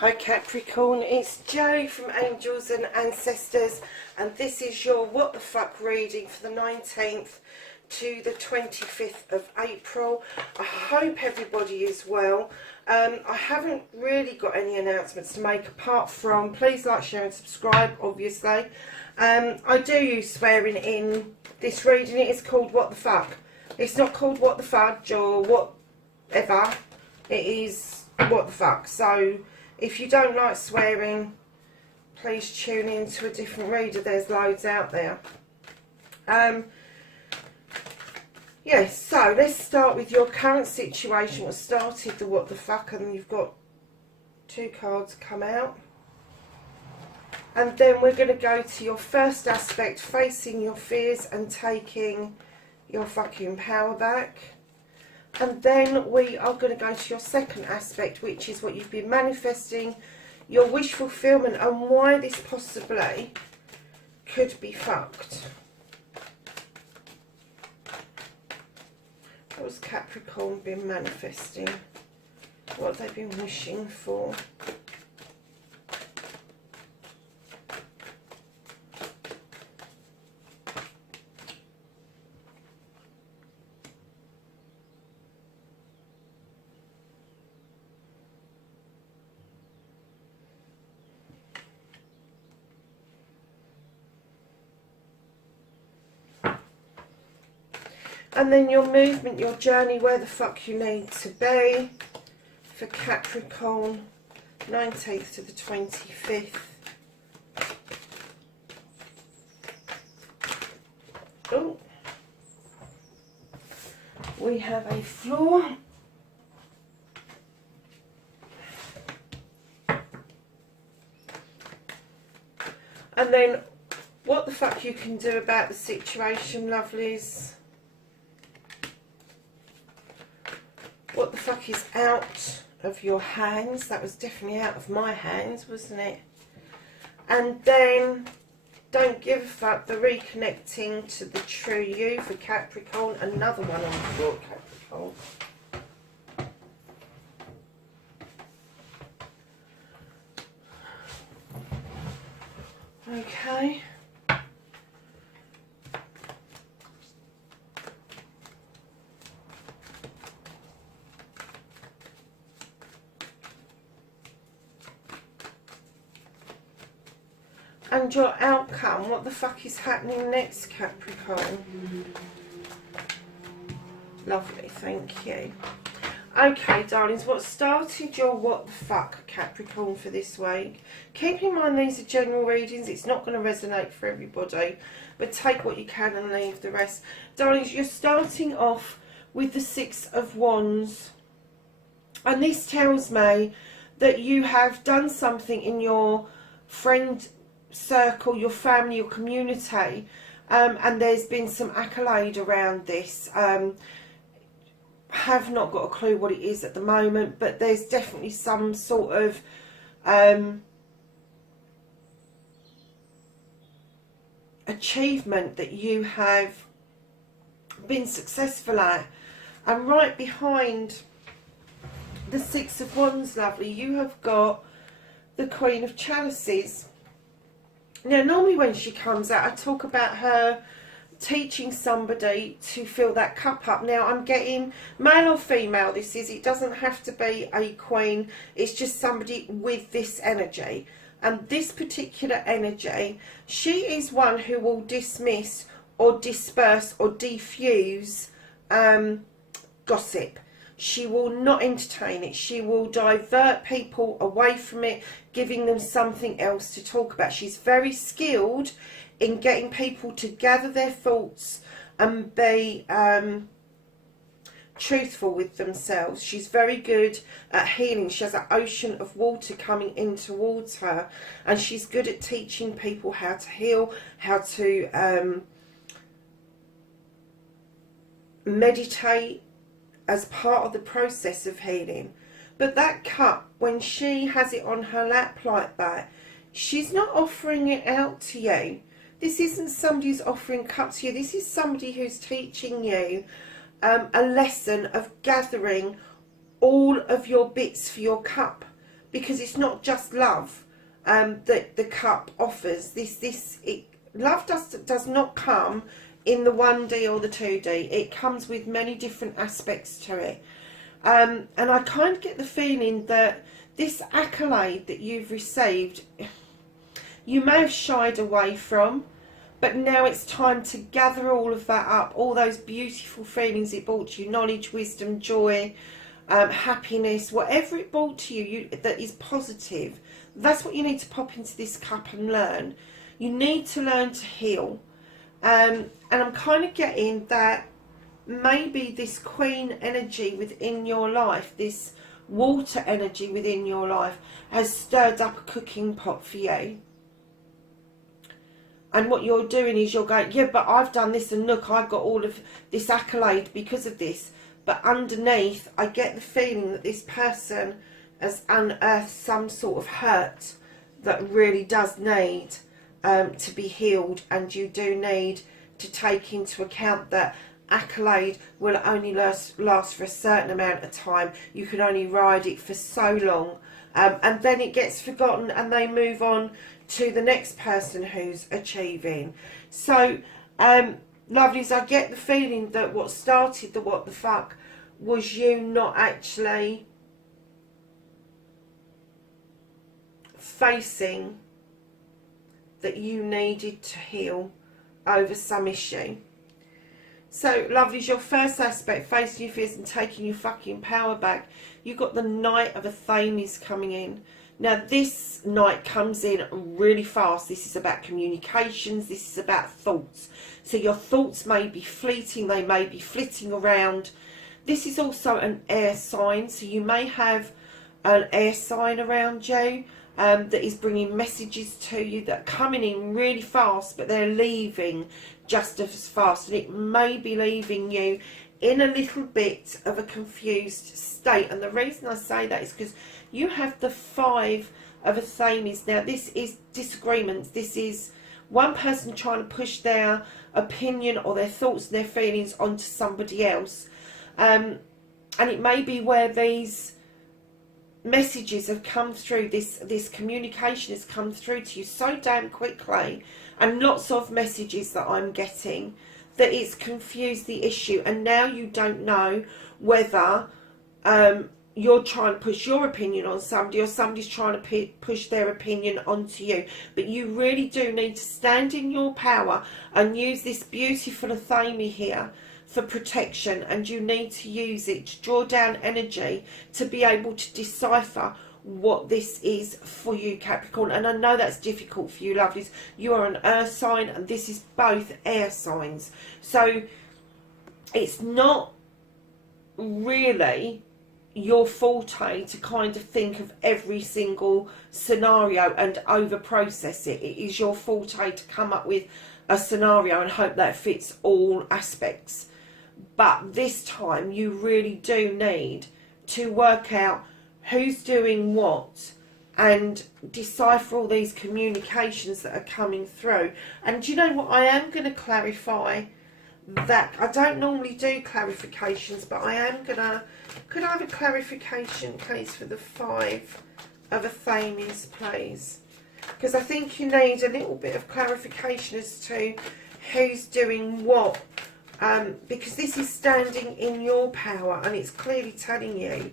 Hi Capricorn, it's Jo from Angels and Ancestors, and this is your What the Fuck reading for the 19th to the 25th of April. I hope everybody is well. I haven't really got any announcements to make apart from please like, share and subscribe, obviously. I do use swearing in this reading. It is called What the Fuck. It's not called What the Fudge or whatever. It is What the Fuck. So if you don't like swearing, please tune in to a different reader. There's loads out there. Yes, so let's start with your current situation. We started the What the Fuck, and you've got two cards come out. And then we're going to go to your first aspect, facing your fears and taking your fucking power back. And then we are going to go to your second aspect, which is what you've been manifesting, your wish fulfillment, and why this possibly could be fucked. What has Capricorn been manifesting? What have they been wishing for? And then your movement, your journey, where the fuck you need to be for Capricorn, 19th to the 25th. Oh, we have a floor. And then what the fuck you can do about the situation, lovelies. What the fuck is out of your hands? That was definitely out of my hands, wasn't it? And then don't give a fuck, the reconnecting to the true you for Capricorn. Another one on the board, Capricorn. Okay. And your outcome, what the fuck is happening next, Capricorn? Lovely, thank you. Okay, darlings, what started your what the fuck, Capricorn, for this week? Keep in mind these are general readings. It's not going to resonate for everybody, but take what you can and leave the rest. Darlings, you're starting off with the Six of Wands. And this tells me that you have done something in your friend circle, your family, your community, and there's been some accolade around this. Have not got a clue what it is at the moment, but there's definitely some sort of achievement that you have been successful at. And right behind the Six of Wands, lovely, you have got the Queen of Chalices. Now, normally when she comes out, I talk about her teaching somebody to fill that cup up. Now, I'm getting male or female, this is. It doesn't have to be a queen. It's just somebody with this energy. And this particular energy, she is one who will dismiss or disperse or defuse gossip. She will not entertain it. She will divert people away from it, giving them something else to talk about. She's very skilled in getting people to gather their thoughts and be truthful with themselves. She's very good at healing. She has an ocean of water coming in towards her, and she's good at teaching people how to heal, how to meditate as part of the process of healing. But that cup, when she has it on her lap like that, she's not offering it out to you. This isn't somebody who's offering cup to you. This is somebody who's teaching you a lesson of gathering all of your bits for your cup. because it's not just love that the cup offers. Love does not come in the 1D or the 2D. It comes with many different aspects to it. And I kind of get the feeling that this accolade that you've received, you may have shied away from, but now it's time to gather all of that up, all those beautiful feelings it brought to you, knowledge, wisdom, joy, happiness, whatever it brought to you that is positive. That's what you need to pop into this cup and learn. You need to learn to heal. And I'm kind of getting that maybe this queen energy within your life, this water energy within your life, has stirred up a cooking pot for you. And what you're doing is you're going, yeah, but I've done this, and look, I've got all of this accolade because of this. But underneath, I get the feeling that this person has unearthed some sort of hurt that really does need to be healed. And you do need to take into account that accolade will only last for a certain amount of time. You can only ride it for so long. And then it gets forgotten and they move on to the next person who's achieving. So, lovelies, I get the feeling that what started the what the fuck was you not actually facing that you needed to heal over some issue. So, lovelies, your first aspect, facing your fears and taking your fucking power back. You've got the Knight of Athames coming in. Now, this Knight comes in really fast. This is about communications. This is about thoughts. So your thoughts may be fleeting. They may be flitting around. This is also an air sign. So you may have an air sign around you that is bringing messages to you that are coming in really fast, but they're leaving just as fast. And it may be leaving you in a little bit of a confused state. And the reason I say that is because you have the Five of Athames. Now, this is disagreements. This is one person trying to push their opinion or their thoughts and their feelings onto somebody else. And it may be where these messages have come through, this communication has come through to you so damn quickly, and lots of messages that I'm getting, that it's confused the issue. And now you don't know whether you're trying to push your opinion on somebody or somebody's trying to push their opinion onto you. But you really do need to stand in your power and use this beautiful Athame here for protection. And you need to use it to draw down energy to be able to decipher what this is for you, Capricorn. And I know that's difficult for you, lovelies. You are an earth sign and this is both air signs. So it's not really your forte to kind of think of every single scenario and over process it. It is your forte to come up with a scenario and hope that fits all aspects. But this time you really do need to work out who's doing what and decipher all these communications that are coming through. And do you know what? I am going to clarify that. I don't normally do clarifications, but I am going to... Could I have a clarification, please, for the Five of Athames, please? Because I think you need a little bit of clarification as to who's doing what. Because this is standing in your power, and it's clearly telling you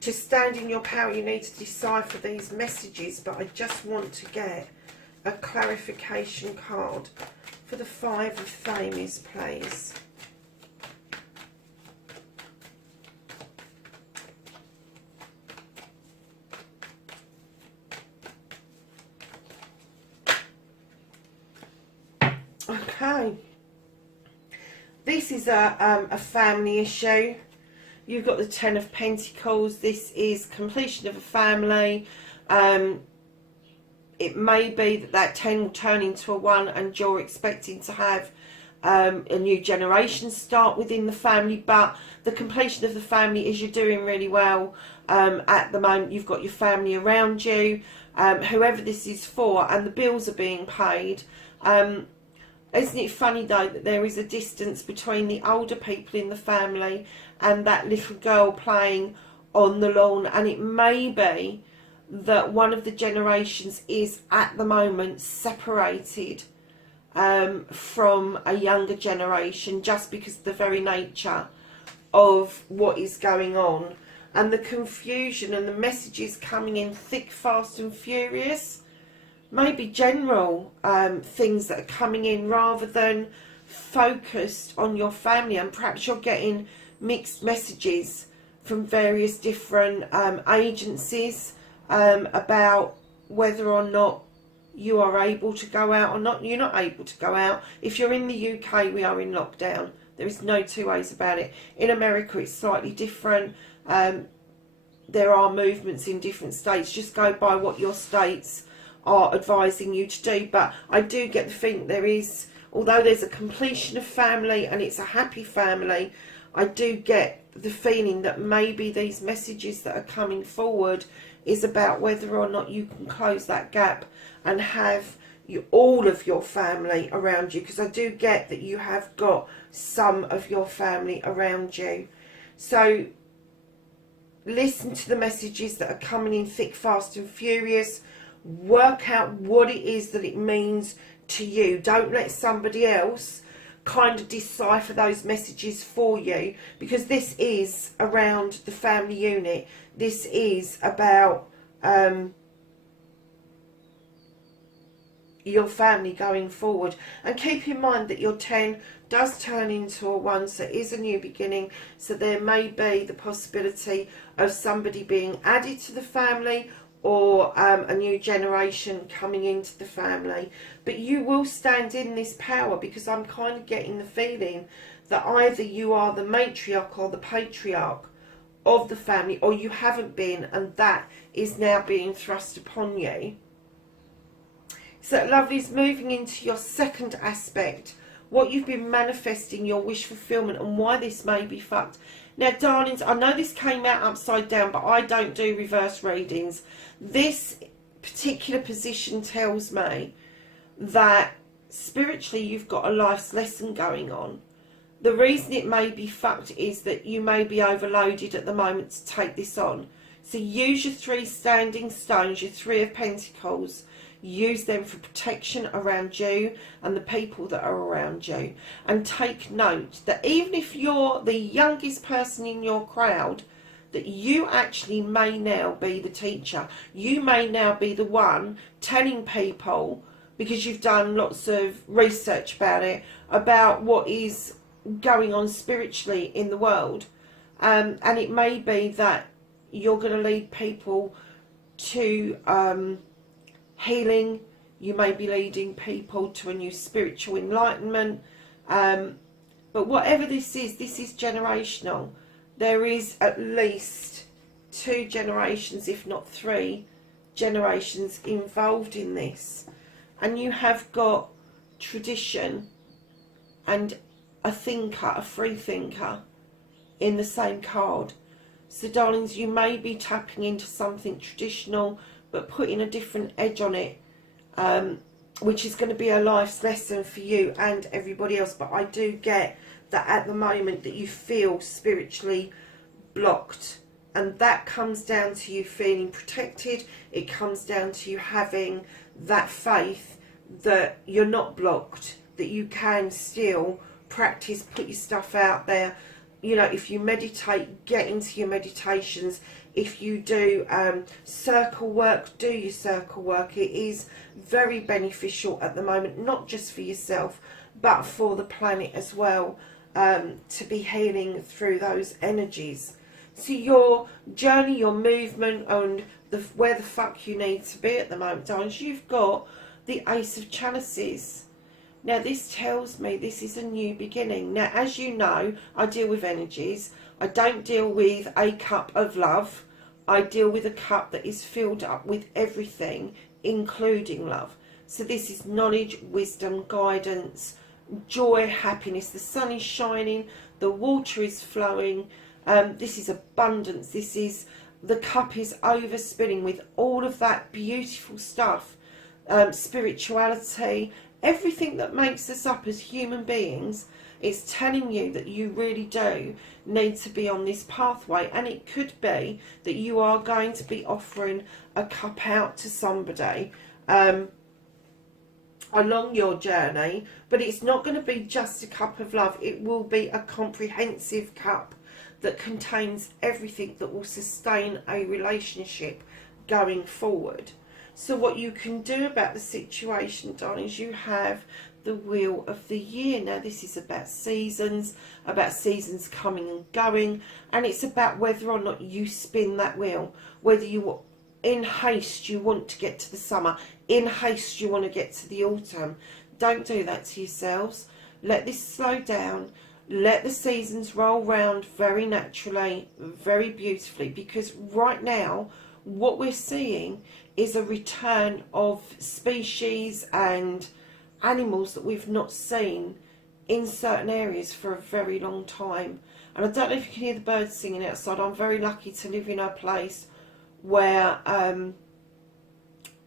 to stand in your power. You need to decipher these messages, but I just want to get a clarification card for the Five of Athames, please. Okay, this is a family issue. You've got the Ten of Pentacles. This is completion of a family. It may be that 10 will turn into a 1 and you're expecting to have a new generation start within the family, but the completion of the family is you're doing really well at the moment. You've got your family around you, whoever this is for, and the bills are being paid. Isn't it funny though that there is a distance between the older people in the family and that little girl playing on the lawn? And it may be that one of the generations is at the moment separated from a younger generation, just because of the very nature of what is going on, and the confusion and the messages coming in thick, fast and furious. Maybe general things that are coming in rather than focused on your family, and perhaps you're getting mixed messages from various different agencies about whether or not you are able to go out or not. You're not able to go out. If you're in the UK, we are in lockdown. There is no two ways about it. In America, it's slightly different. There are movements in different states. Just go by what your states are advising you to do. But I do get the feeling there is, although there's a completion of family and it's a happy family, I do get the feeling that maybe these messages that are coming forward is about whether or not you can close that gap and have all of your family around you, because I do get that you have got some of your family around you. So listen to the messages that are coming in thick, fast and furious. Work out what it is that it means to you. Don't let somebody else kind of decipher those messages for you, because this is around the family unit. This is about your family going forward. And keep in mind that your 10 does turn into a 1, so it is a new beginning. So there may be the possibility of somebody being added to the family, or a new generation coming into the family. But you will stand in this power, because I'm kind of getting the feeling that either you are the matriarch or the patriarch of the family, or you haven't been, and that is now being thrust upon you. So lovelies, moving into your second aspect, what you've been manifesting, your wish fulfillment, and why this may be fucked. Now darlings, I know this came out upside down, but I don't do reverse readings. This particular position tells me that spiritually you've got a life's lesson going on. The reason it may be fucked is that you may be overloaded at the moment to take this on. So use your 3 standing stones, your 3 of Pentacles. Use them for protection around you and the people that are around you. And take note that even if you're the youngest person in your crowd, that you actually may now be the teacher. You may now be the one telling people, because you've done lots of research about it, about what is going on spiritually in the world. And it may be that you're going to lead people to healing. You may be leading people to a new spiritual enlightenment. But whatever this is generational. There is at least 2 generations, if not 3 generations involved in this. And you have got tradition and a thinker, a free thinker, in the same card. So darlings, you may be tapping into something traditional, but putting a different edge on it, which is going to be a life's lesson for you and everybody else. But I do get that at the moment that you feel spiritually blocked, and that comes down to you feeling protected. It comes down to you having that faith that you're not blocked, that you can still practice, put your stuff out there. You know, if you meditate, get into your meditations. If you do circle work, do your circle work. It is very beneficial at the moment, not just for yourself, but for the planet as well, to be healing through those energies. So your journey, your movement, and where the fuck you need to be at the moment, darlings, you've got the Ace of Chalices. Now this tells me this is a new beginning. Now, as you know, I deal with energies. I don't deal with a cup of love. I deal with a cup that is filled up with everything, including love. So this is knowledge, wisdom, guidance, joy, happiness. The sun is shining, the water is flowing. This is abundance. This is, the cup is overspilling with all of that beautiful stuff. Spirituality, everything that makes us up as human beings It's telling you that you really do need to be on this pathway, and it could be that you are going to be offering a cup out to somebody along your journey, but it's not going to be just a cup of love. It will be a comprehensive cup that contains everything that will sustain a relationship going forward. So what you can do about the situation, darling, is you have the Wheel of the Year. Now this is about seasons coming and going, and it's about whether or not you spin that wheel, whether you in haste you want to get to the summer, in haste you want to get to the autumn. Don't do that to yourselves. Let this slow down. Let the seasons roll round very naturally, very beautifully, because right now what we're seeing is a return of species and animals that we've not seen in certain areas for a very long time. And I don't know if you can hear the birds singing outside. I'm very lucky to live in a place where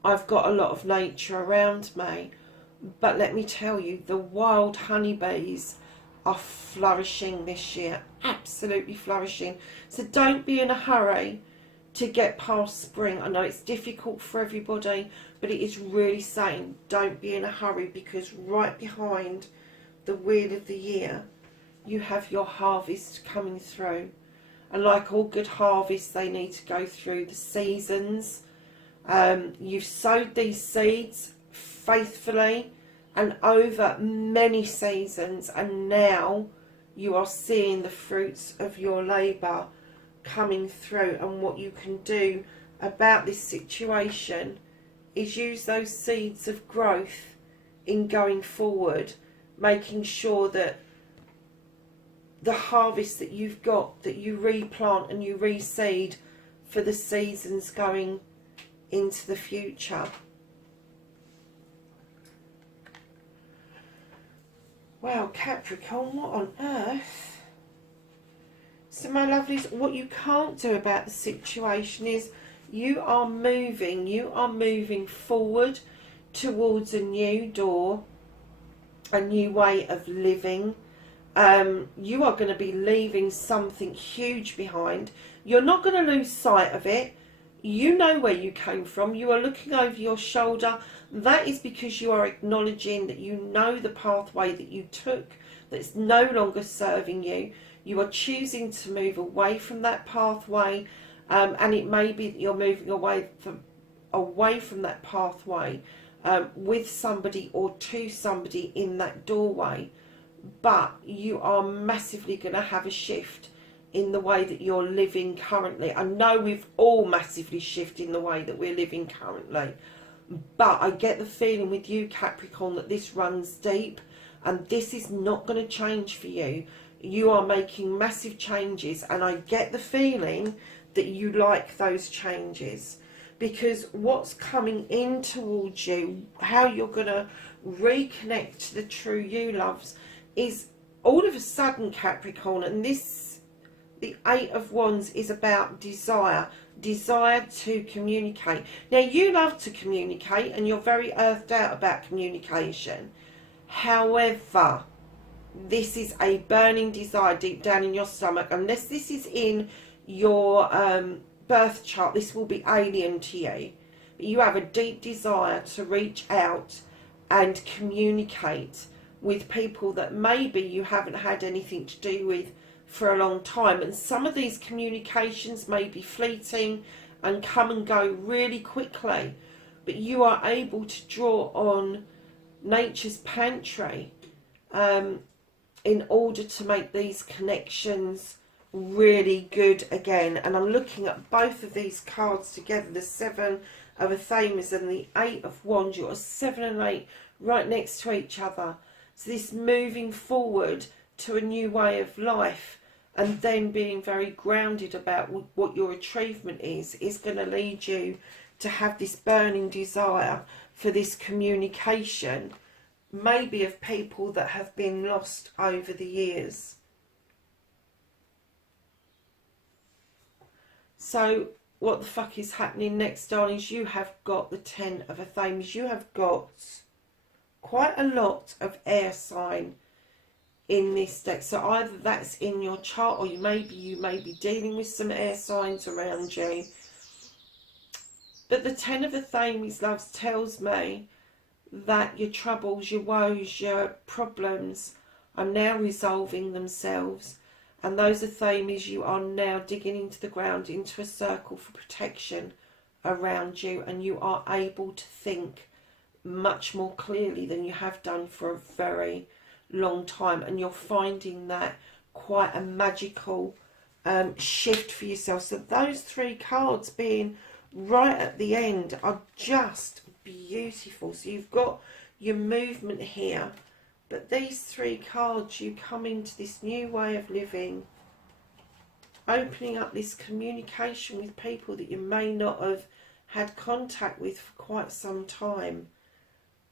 I've got a lot of nature around me, but let me tell you, the wild honeybees are flourishing this year, absolutely flourishing. So don't be in a hurry to get past spring. I know it's difficult for everybody, but it is really saying don't be in a hurry, because right behind the Wheel of the Year you have your harvest coming through. And like all good harvests, they need to go through the seasons. You've sowed these seeds faithfully and over many seasons, and now you are seeing the fruits of your labour coming through. And what you can do about this situation is use those seeds of growth in going forward, making sure that the harvest that you've got, that you replant and you reseed for the seasons going into the future. Well, Capricorn, what on earth? So my lovelies, what you can't do about the situation is you are moving forward towards a new door, a new way of living. You are going to be leaving something huge behind. You're not going to lose sight of it. You know where you came from. You are looking over your shoulder. That is because you are acknowledging that you know the pathway that you took, that it's no longer serving you. You are choosing to move away from that pathway, and it may be that you're moving away from that pathway with somebody or to somebody in that doorway. But you are massively going to have a shift in the way that you're living currently. I know we've all massively shifted in the way that we're living currently, but I get the feeling with you, Capricorn, that this runs deep, and this is not going to change for you. You are making massive changes, and I get the feeling that you like those changes, because what's coming in towards you, how you're going to reconnect to the true you, loves, is all of a sudden, Capricorn, and this, the Eight of Wands, is about desire to communicate. Now, you love to communicate and you're very earthed out about communication. However, this is a burning desire deep down in your stomach. Unless this is in your birth chart, this will be alien to you. But you have a deep desire to reach out and communicate with people that maybe you haven't had anything to do with for a long time. And some of these communications may be fleeting and come and go really quickly, but you are able to draw on nature's pantry in order to make these connections really good again. And I'm looking at both of these cards together, the Seven of Athamas and the Eight of Wands. You're 7 and 8 right next to each other. So this moving forward to a new way of life, and then being very grounded about what your achievement is going to lead you to have this burning desire for this communication, maybe of people that have been lost over the years. So what the fuck is happening next, darlings? You have got the Ten of Athamas. You have got quite a lot of air sign in this deck. So either that's in your chart, or you may be dealing with some air signs around you. But the Ten of Athames, loves, tells me that your troubles, your woes, your problems are now resolving themselves. And those Athames, you are now digging into the ground, into a circle for protection around you. And you are able to think much more clearly than you have done for a very long time. And you're finding that quite a magical shift for yourself. So those three cards being right at the end are just beautiful. So you've got your movement here, but these three cards, you come into this new way of living, opening up this communication with people that you may not have had contact with for quite some time,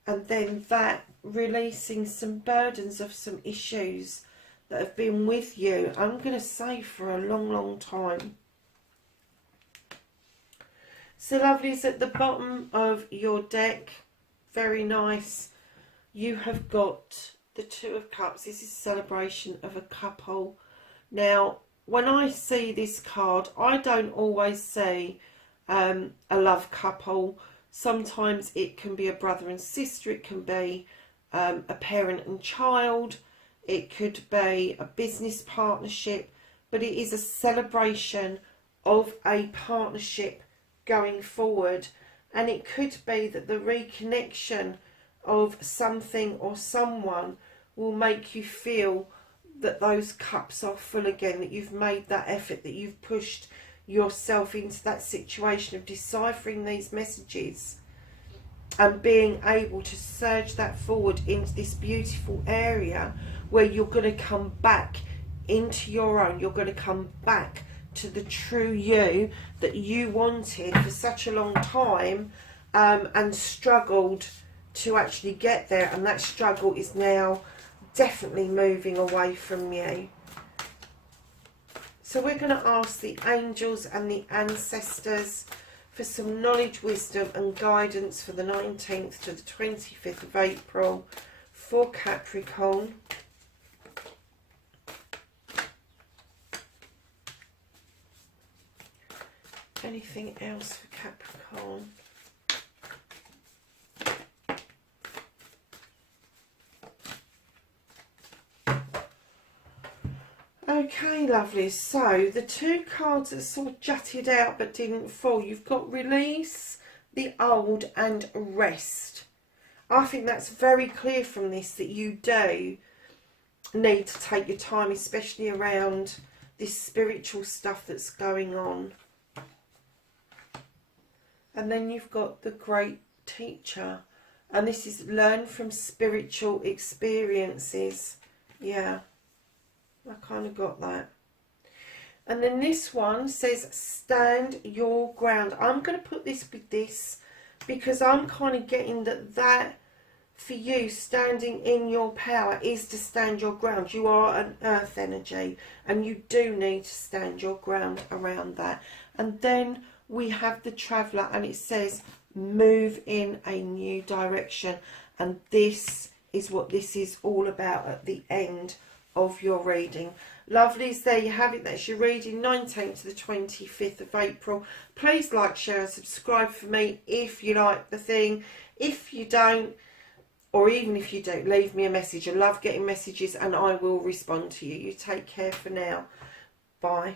and then that releasing some burdens of some issues that have been with you, I'm going to say, for a long time. So lovelies, at the bottom of your deck, very nice, you have got the Two of Cups. This is a celebration of a couple. Now, when I see this card, I don't always see a love couple. Sometimes it can be a brother and sister, it can be a parent and child, it could be a business partnership, but it is a celebration of a partnership going forward. And it could be that the reconnection of something or someone will make you feel that those cups are full again, that you've made that effort, that you've pushed yourself into that situation of deciphering these messages and being able to surge that forward into this beautiful area where you're going to come back into your own. You're going to come back to the true you that you wanted for such a long time, and struggled to actually get there, and that struggle is now definitely moving away from you. So we're going to ask the angels and the ancestors for some knowledge, wisdom and guidance for the 19th to the 25th of April for Capricorn. Anything else for Capricorn? Okay, lovely. So the two cards that sort of jutted out but didn't fall, you've got release, the old and rest. I think that's very clear from this that you do need to take your time, especially around this spiritual stuff that's going on. And then you've got the great teacher, and this is learn from spiritual experiences. Yeah, I kind of got that. And then this one says stand your ground. I'm going to put this with this because I'm kind of getting that for you, standing in your power is to stand your ground. You are an earth energy and you do need to stand your ground around that. And then we have the traveller, and it says move in a new direction. And this is what this is all about at the end of your reading. Lovelies, there you have it. That's your reading, 19th to the 25th of April. Please like, share and subscribe for me if you like the thing. If you don't, or even if you don't, leave me a message. I love getting messages and I will respond to you. You take care for now. Bye.